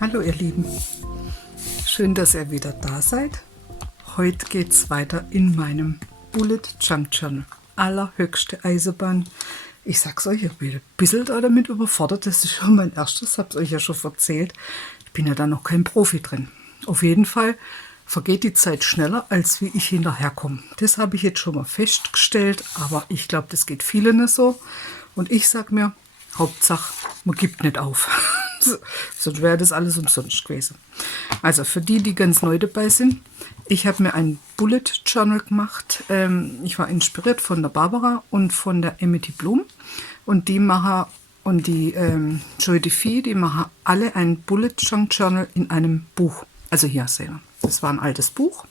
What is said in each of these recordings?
Hallo ihr Lieben, schön, dass ihr wieder da seid. Heute geht es weiter in meinem Bullet Junk Journal. Allerhöchste Eisenbahn. Ich sag's euch, ich bin ein bisschen damit überfordert. Das ist schon mein erstes, hab's euch ja schon erzählt. Ich bin ja da noch kein Profi drin. Auf jeden Fall vergeht die Zeit schneller, als wie ich hinterherkomme. Das habe ich jetzt schon mal festgestellt, aber ich glaube, das geht vielen nicht so. Und ich sag mir, Hauptsache, man gibt nicht auf. Sonst wäre das alles umsonst gewesen. Also für die, die ganz neu dabei sind, ich habe mir ein Bullet Journal gemacht. Ich war inspiriert von der Barbara und von der Amity Bloom. Und die machen, und die Joy DeFi, die machen alle ein Bullet Journal in einem Buch. Also hier sehen wir. Das war ein altes Buch.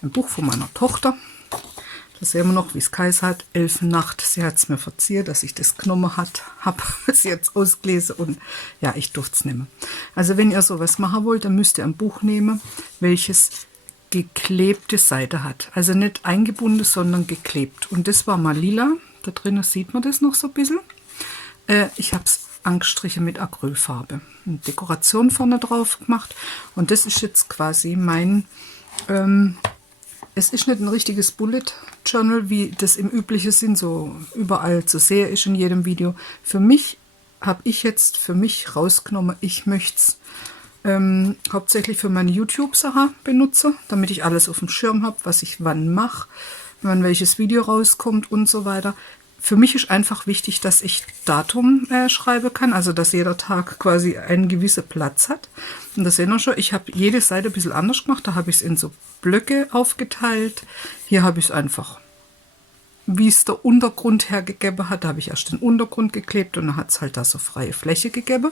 Ein Buch von meiner Tochter. Das sehen wir noch, wie es geheißen hat. Elfennacht. Sie hat es mir verziert, dass ich das genommen habe es jetzt ausgelesen und ja, ich durfte es nehmen. Also wenn ihr sowas machen wollt, dann müsst ihr ein Buch nehmen, welches geklebte Seite hat. Also nicht eingebunden, sondern geklebt. Und das war mal lila. Da drinnen sieht man das noch so ein bisschen. Ich habe es angestrichen mit Acrylfarbe. Eine Dekoration vorne drauf gemacht. Und das ist jetzt quasi mein... es ist nicht ein richtiges Bullet Journal, wie das im üblichen Sinn so überall zu sehen ist in jedem Video. Für mich habe ich jetzt für mich rausgenommen, ich möchte es hauptsächlich für meine YouTube-Sache benutzen, damit ich alles auf dem Schirm habe, was ich wann mache, wann welches Video rauskommt und so weiter. Für mich ist einfach wichtig, dass ich Datum schreiben kann, also dass jeder Tag quasi einen gewissen Platz hat. Und das sehen wir schon, ich habe jede Seite ein bisschen anders gemacht. Da habe ich es in so Blöcke aufgeteilt. Hier habe ich es einfach, wie es der Untergrund hergegeben hat, da habe ich erst den Untergrund geklebt und dann hat es halt da so freie Fläche gegeben.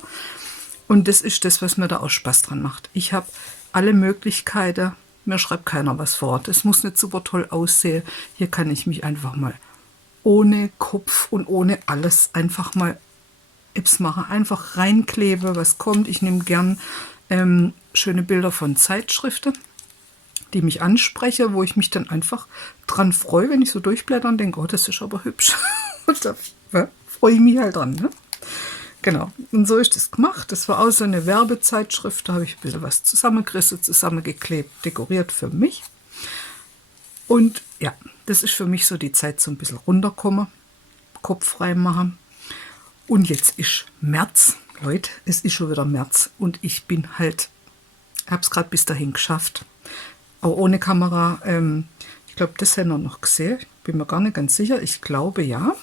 Und das ist das, was mir da auch Spaß dran macht. Ich habe alle Möglichkeiten, mir schreibt keiner was vor. Das muss nicht super toll aussehen. Hier kann ich mich einfach mal ohne Kopf und ohne alles einfach mal Ips mache. Einfach reinklebe, was kommt. Ich nehme gern schöne Bilder von Zeitschriften, die mich ansprechen, wo ich mich dann einfach dran freue, wenn ich so durchblätter und denke, oh, das ist aber hübsch. Und da freue ich mich halt dran. Ne? Genau, und so ist das gemacht. Das war auch so eine Werbezeitschrift, da habe ich ein bisschen was zusammengerissen, zusammengeklebt, dekoriert für mich. Und ja, das ist für mich so die Zeit, so ein bisschen runterkommen, Kopf frei machen. Und jetzt ist März, Leute, es ist schon wieder März und ich bin halt, habe es gerade bis dahin geschafft. Auch ohne Kamera, ich glaube, das hätten wir noch gesehen, ich bin mir gar nicht ganz sicher, ich glaube ja.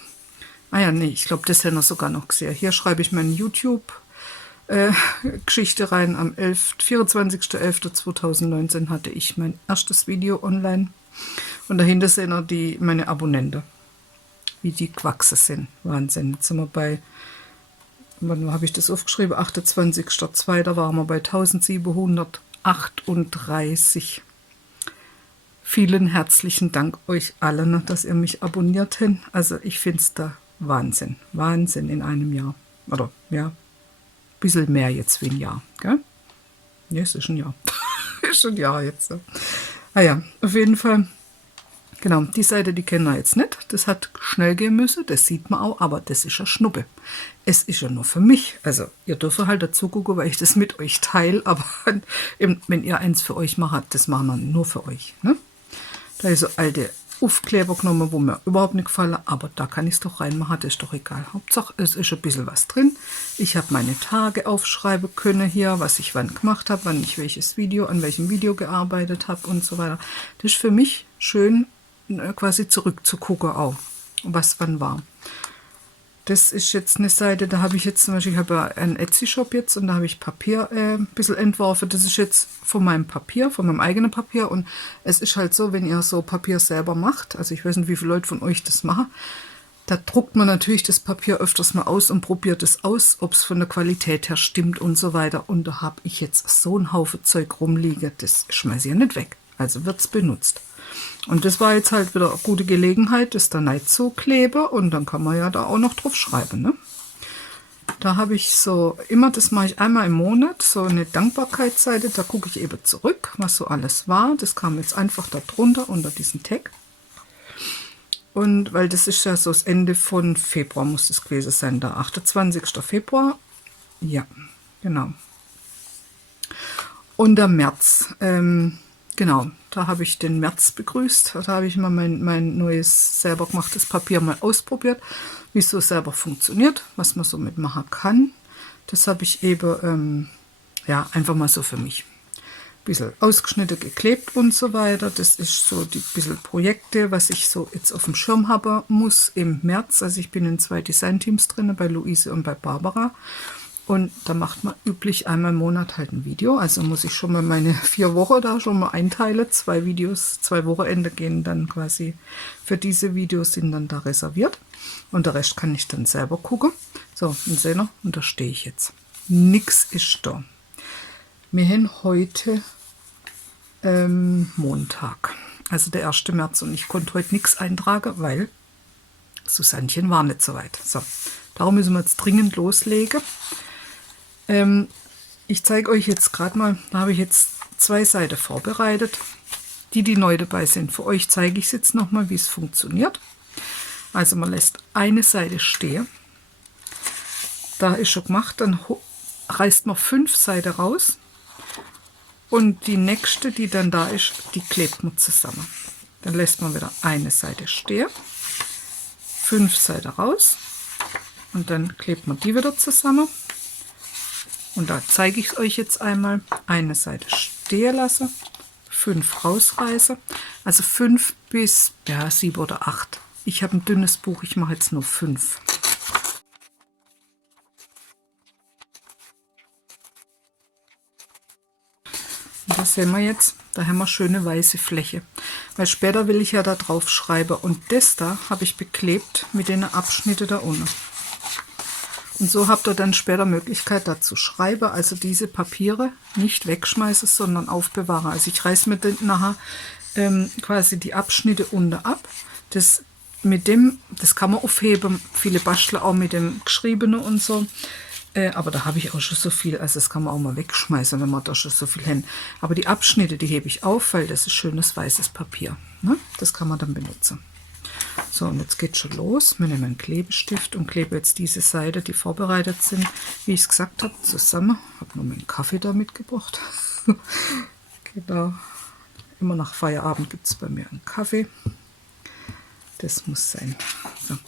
Ah ja, nee, ich glaube, das hätten wir sogar noch gesehen. Hier schreibe ich meine YouTube-Geschichte rein. Am 24.11.2019 hatte ich mein erstes Video online. Und dahinter sehen wir meine Abonnenten, wie die gewachsen sind. Wahnsinn. Jetzt sind wir bei, wann habe ich das aufgeschrieben? 28.02. waren wir bei 1738. Vielen herzlichen Dank euch allen, dass ihr mich abonniert habt. Also ich finde es da Wahnsinn. Wahnsinn in einem Jahr. Oder ja, ein bisschen mehr jetzt wie ein Jahr. Gell? Ja, es ist ein Jahr. Ist ein Jahr jetzt. So. Ah ja, auf jeden Fall. Genau, die Seite, die kennen wir jetzt nicht. Das hat schnell gehen müssen, das sieht man auch, aber das ist ja Schnuppe. Es ist ja nur für mich. Also ihr dürft halt dazu gucken, weil ich das mit euch teile, aber wenn ihr eins für euch macht, das machen wir nur für euch. Ne? Da ist so alte Aufkleber genommen, wo mir überhaupt nicht gefallen, aber da kann ich es doch reinmachen, das ist doch egal. Hauptsache, es ist ein bisschen was drin. Ich habe meine Tage aufschreiben können hier, was ich wann gemacht habe, wann ich welches Video, an welchem Video gearbeitet habe und so weiter. Das ist für mich schön, quasi zurückzugucken auch, was wann war. Das ist jetzt eine Seite, da habe ich jetzt zum Beispiel, ich habe einen Etsy-Shop jetzt und da habe ich Papier ein bisschen entworfen. Das ist jetzt von meinem Papier, von meinem eigenen Papier und es ist halt so, wenn ihr so Papier selber macht, also ich weiß nicht, wie viele Leute von euch das machen, da druckt man natürlich das Papier öfters mal aus und probiert es aus, ob es von der Qualität her stimmt und so weiter. Und da habe ich jetzt so einen Haufen Zeug rumliegen, das schmeiße ich ja nicht weg, also wird es benutzt. Und das war jetzt halt wieder eine gute Gelegenheit, das da nicht so klebe und dann kann man ja da auch noch drauf schreiben. Ne? Da habe ich so immer, das mache ich einmal im Monat, so eine Dankbarkeitsseite, da gucke ich eben zurück, was so alles war. Das kam jetzt einfach da drunter unter diesen Tag. Und weil das ist ja so das Ende von Februar, muss das gewesen sein, der 28. Februar. Ja, genau. Und der März, genau, da habe ich den März begrüßt. Da habe ich mal mein neues selber gemachtes Papier mal ausprobiert, wie es so selber funktioniert, was man so mitmachen kann. Das habe ich eben, ja, einfach mal so für mich. Ein bisschen ausgeschnitten, geklebt und so weiter. Das ist so die bisschen Projekte, was ich so jetzt auf dem Schirm haben muss im März. Also ich bin in 2 Designteams drin, bei Luise und bei Barbara. Und da macht man üblich einmal im Monat halt ein Video. Also muss ich schon mal meine 4 Wochen da schon mal einteilen. 2 Videos, 2 Wochenende gehen dann quasi für diese Videos, sind dann da reserviert. Und der Rest kann ich dann selber gucken. So, und seht ihr, und da stehe ich jetzt. Nix ist da. Wir haben heute Montag, also der 1. März, und ich konnte heute nichts eintragen, weil Susannchen war nicht so weit. So, darum müssen wir jetzt dringend loslegen. Ich zeige euch jetzt gerade mal, da habe ich jetzt 2 Seiten vorbereitet. Die neu dabei sind, für euch zeige ich es jetzt nochmal, wie es funktioniert. Also man lässt eine Seite stehen. Da ist schon gemacht, dann reißt man 5 Seiten raus. Und die nächste, die dann da ist, die klebt man zusammen. Dann lässt man wieder eine Seite stehen, 5 Seiten raus und dann klebt man die wieder zusammen. Und da zeige ich euch jetzt einmal, eine Seite stehen lassen, 5 rausreißen, also 5 bis 7 oder 8. Ich habe ein dünnes Buch, ich mache jetzt nur 5. Und das sehen wir jetzt, da haben wir schöne weiße Fläche. Weil später will ich ja da drauf schreiben. Und das da habe ich beklebt mit den Abschnitten da unten. Und so habt ihr dann später Möglichkeit da zu schreiben. Also diese Papiere nicht wegschmeißen, sondern aufbewahren. Also ich reiße mir dann nachher quasi die Abschnitte unten ab. Das kann man aufheben. Viele basteln auch mit dem Geschriebenen und so. Aber da habe ich auch schon so viel, also das kann man auch mal wegschmeißen, wenn man da schon so viel hat. Aber die Abschnitte, die hebe ich auf, weil das ist schönes weißes Papier. Ne? Das kann man dann benutzen. So, und jetzt geht schon los. Wir nehmen einen Klebestift und klebe jetzt diese Seite, die vorbereitet sind, wie ich es gesagt habe, zusammen. Ich habe nur meinen Kaffee da mitgebracht. Genau. Immer nach Feierabend gibt es bei mir einen Kaffee. Das muss sein. So.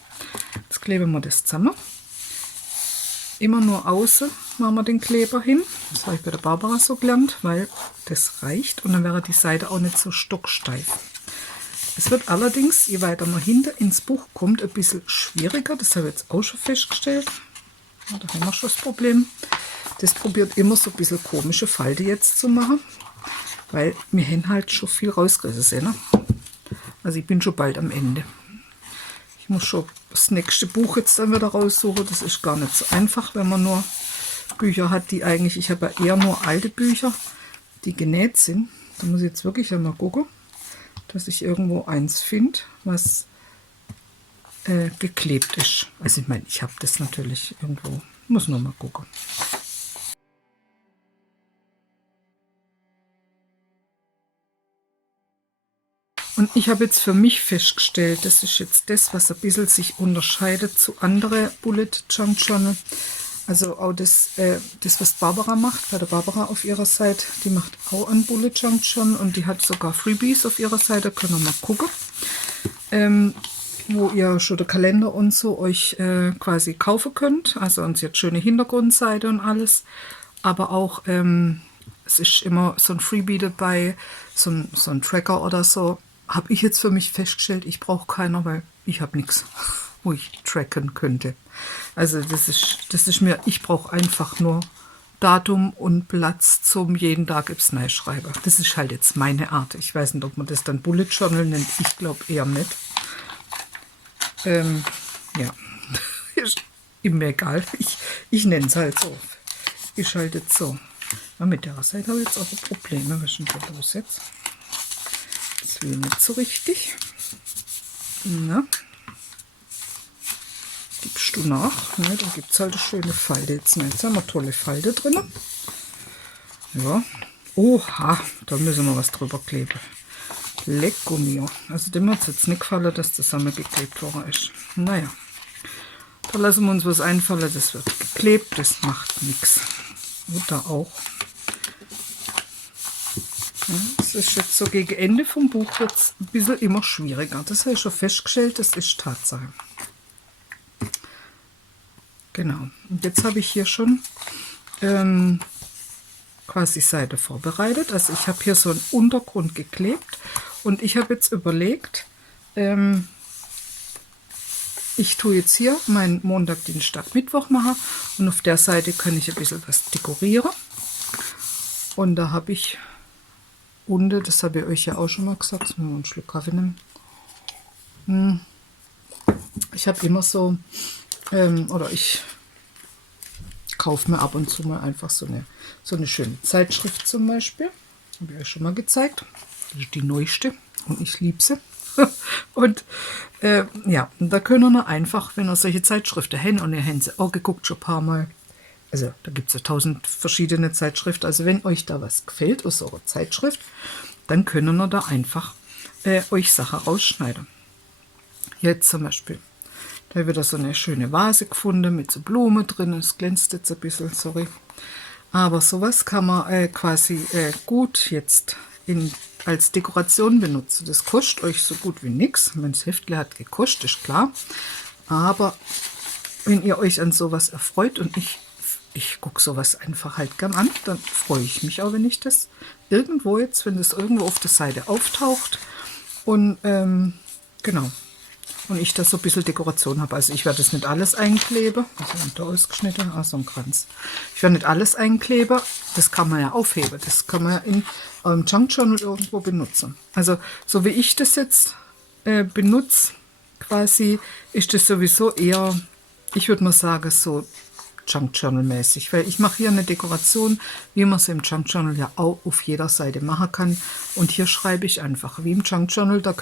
Jetzt kleben wir das zusammen. Immer nur außen machen wir den Kleber hin. Das habe ich bei der Barbara so gelernt, weil das reicht und dann wäre die Seite auch nicht so stocksteif. Es wird allerdings, je weiter man hinter ins Buch kommt, ein bisschen schwieriger. Das habe ich jetzt auch schon festgestellt. Ja, da haben wir schon das Problem. Das probiert immer so ein bisschen komische Falte jetzt zu machen, weil wir haben halt schon viel rausgerissen. Ne? Also ich bin schon bald am Ende. Ich muss schon das nächste Buch jetzt dann wieder raussuchen. Das ist gar nicht so einfach, wenn man nur Bücher hat, die eigentlich, ich habe ja eher nur alte Bücher, die genäht sind. Da muss ich jetzt wirklich einmal gucken, dass ich irgendwo eins finde, was geklebt ist. Also ich meine, ich habe das natürlich irgendwo, muss nur mal gucken. Und ich habe jetzt für mich festgestellt, das ist jetzt das, was ein bisschen sich unterscheidet zu anderen Bullet Junk Journal. Also auch das, was Barbara macht, bei der Barbara auf ihrer Seite, die macht auch ein Bullet Junk Journal und die hat sogar Freebies auf ihrer Seite, können wir mal gucken. Wo ihr schon den Kalender und so euch quasi kaufen könnt. Also und sie hat schöne Hintergrundseite und alles. Aber auch, es ist immer so ein Freebie dabei, so ein Tracker oder so. Habe ich jetzt für mich festgestellt, ich brauche keiner, weil ich habe nichts, wo ich tracken könnte. Also das ist mir, ich brauche einfach nur Datum und Platz zum jeden Tag ins Neuschreiben. Das ist halt jetzt meine Art. Ich weiß nicht, ob man das dann Bullet Journal nennt. Ich glaube eher nicht. Ja, ist mir egal. Ich nenne es halt so. Ich halt jetzt so. Aber mit der Seite habe ich jetzt auch Probleme. Was ist denn da los jetzt? Das will nicht so richtig. Na, gibst du nach? Ne, da gibt es halt eine schöne Falte. Jetzt haben wir tolle Falte drin. Ja. Oha, da müssen wir was drüber kleben. Lecco mio. Also dem hat es jetzt nicht gefallen, dass das zusammengeklebt worden ist. Naja, da lassen wir uns was einfallen. Das wird geklebt, das macht nichts. Und da auch. Ja, es ist jetzt so gegen Ende vom Buch wird es ein bisschen immer schwieriger. Das habe ich schon festgestellt, das ist Tatsache. Genau. Und jetzt habe ich hier schon quasi Seite vorbereitet. Also ich habe hier so einen Untergrund geklebt und ich habe jetzt überlegt, ich tue jetzt hier meinen Montag, Dienstag, Mittwoch machen und auf der Seite kann ich ein bisschen was dekorieren. Und da habe ich unten, das habe ich euch ja auch schon mal gesagt, jetzt müssen wir einen Schluck Kaffee nehmen. Ich habe immer so, oder ich kaufe mir ab und zu mal einfach so eine schöne Zeitschrift zum Beispiel. Habe ich euch schon mal gezeigt. Das ist die neueste und ich liebe sie. Und ja, und da können wir einfach, wenn ihr solche Zeitschriften habt, und ihr habt sie auch geguckt schon ein paar Mal, also da gibt es ja 1000 verschiedene Zeitschriften, also wenn euch da was gefällt aus eurer Zeitschrift, dann können wir da einfach euch Sachen rausschneiden. Jetzt zum Beispiel, da habe ich wieder so eine schöne Vase gefunden mit so Blumen drin, es glänzt jetzt ein bisschen, sorry. Aber sowas kann man quasi gut jetzt als Dekoration benutzen. Das kostet euch so gut wie nichts. Mein Heftler hat gekostet, ist klar. Aber wenn ihr euch an sowas erfreut und ich gucke sowas einfach halt gern an, dann freue ich mich auch, wenn ich das irgendwo jetzt, wenn das irgendwo auf der Seite auftaucht und genau. Und ich da so ein bisschen Dekoration habe. Also ich werde das nicht alles einkleben. Also da ausgeschnitten, so ein Kranz. Ich werde nicht alles einkleben. Das kann man ja aufheben. Das kann man ja in eurem Junk Journal irgendwo benutzen. Also so wie ich das jetzt benutze, quasi, ist das sowieso eher, ich würde mal sagen, so Junk Journal mäßig, weil ich mache hier eine Dekoration, wie man es im Junk Journal ja auch auf jeder Seite machen kann. Und hier schreibe ich einfach, wie im Junk Journal, da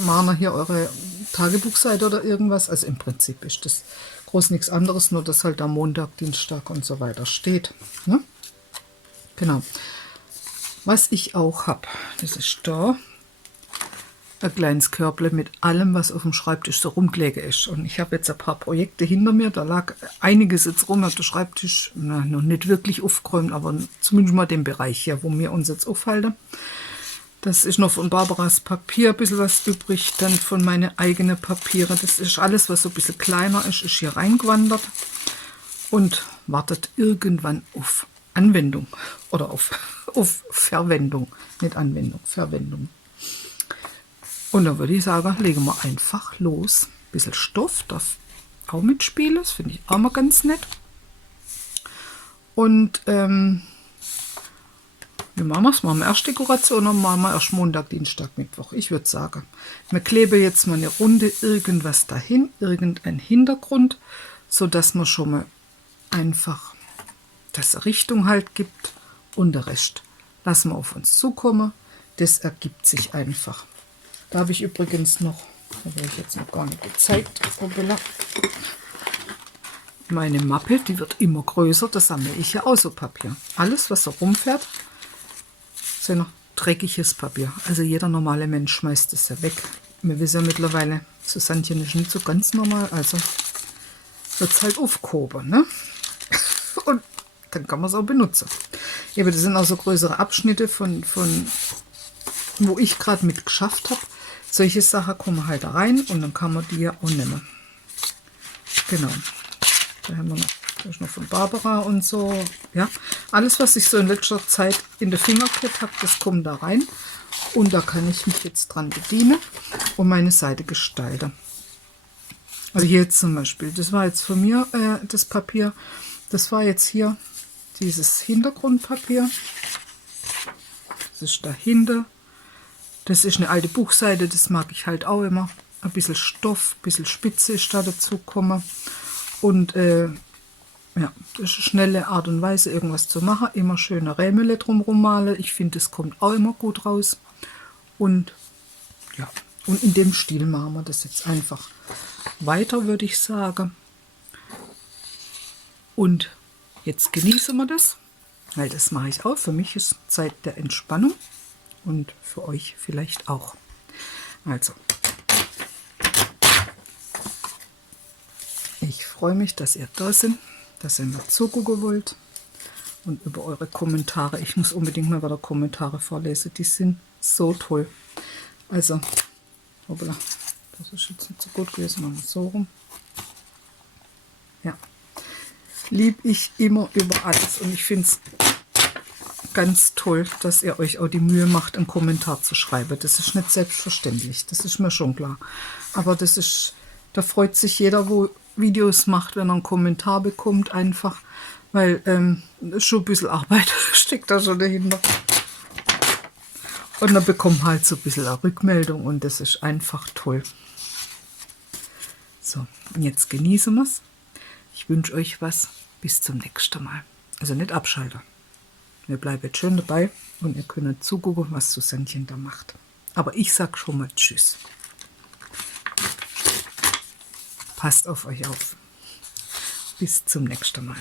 machen wir hier eure Tagebuchseite oder irgendwas. Also im Prinzip ist das groß nichts anderes, nur dass halt am Montag, Dienstag und so weiter steht. Ne? Genau. Was ich auch habe, das ist da ein kleines Körble mit allem, was auf dem Schreibtisch so rumgelegen ist. Und ich habe jetzt ein paar Projekte hinter mir, da lag einiges jetzt rum auf dem Schreibtisch, noch nicht wirklich aufgeräumt, aber zumindest mal den Bereich hier, wo wir uns jetzt aufhalten. Das ist noch von Barbaras Papier ein bisschen was übrig, dann von meinen eigenen Papieren. Das ist alles, was so ein bisschen kleiner ist hier reingewandert und wartet irgendwann auf Anwendung oder auf Verwendung, nicht Anwendung, Verwendung. Und dann würde ich sagen, legen wir einfach los. Ein bisschen Stoff darf auch mitspielen, das finde ich auch mal ganz nett. Und wie machen wir es? Machen wir erst Dekoration und machen wir erst Montag, Dienstag, Mittwoch. Ich würde sagen, wir kleben jetzt mal eine Runde irgendwas dahin, irgendein Hintergrund, sodass man schon mal einfach das Richtung halt gibt und der Rest lassen wir auf uns zukommen. Das ergibt sich einfach. Da habe ich übrigens noch, das habe ich jetzt noch gar nicht gezeigt, meine Mappe, die wird immer größer, da sammle ich ja auch so Papier. Alles, was so rumfährt, ist ja noch dreckiges Papier. Also jeder normale Mensch schmeißt es ja weg. Wir wissen ja mittlerweile, Susannchen ist nicht so ganz normal, also wird es halt aufgehoben, ne? Und dann kann man es auch benutzen. Ja, aber das sind auch so größere Abschnitte von wo ich gerade mit geschafft habe. Solche Sachen kommen halt da rein und dann kann man die ja auch nehmen. Genau. Da haben wir noch, das ist noch von Barbara und so. Ja, alles, was ich so in letzter Zeit in der Finger gehabt habe, das kommt da rein. Und da kann ich mich jetzt dran bedienen und meine Seite gestalten. Also hier jetzt zum Beispiel, das war jetzt von mir das Papier. Das war jetzt hier dieses Hintergrundpapier. Das ist dahinter. Das ist eine alte Buchseite, das mag ich halt auch immer. Ein bisschen Stoff, ein bisschen Spitze ist da dazu gekommen. Und ja, das ist eine schnelle Art und Weise, irgendwas zu machen. Immer schöne Rämele drumherum malen. Ich finde, das kommt auch immer gut raus. Und ja, und in dem Stil machen wir das jetzt einfach weiter, würde ich sagen. Und jetzt genießen wir das, weil das mache ich auch. Für mich ist Zeit der Entspannung. Und für euch vielleicht auch. Also, ich freue mich, dass ihr da seid, dass ihr mir zugucken wollt. und über eure Kommentare. Ich muss unbedingt mal wieder Kommentare vorlesen, die sind so toll. Also, hoppla, das ist jetzt nicht so gut gewesen, machen wir so rum. Ja, liebe ich immer über alles und ich finde es ganz toll, dass ihr euch auch die Mühe macht, einen Kommentar zu schreiben. Das ist nicht selbstverständlich, das ist mir schon klar. Aber das ist, da freut sich jeder, wo Videos macht, wenn er einen Kommentar bekommt, einfach, weil schon ein bisschen Arbeit steckt da schon dahinter. Und dann bekommt halt so ein bisschen eine Rückmeldung und das ist einfach toll. So, und jetzt genießen wir es. Ich wünsche euch was. Bis zum nächsten Mal. Also nicht abschalten. Wir bleiben jetzt schön dabei und ihr könnt zugucken, was Susannchen da macht. Aber ich sag schon mal Tschüss. Passt auf euch auf. Bis zum nächsten Mal.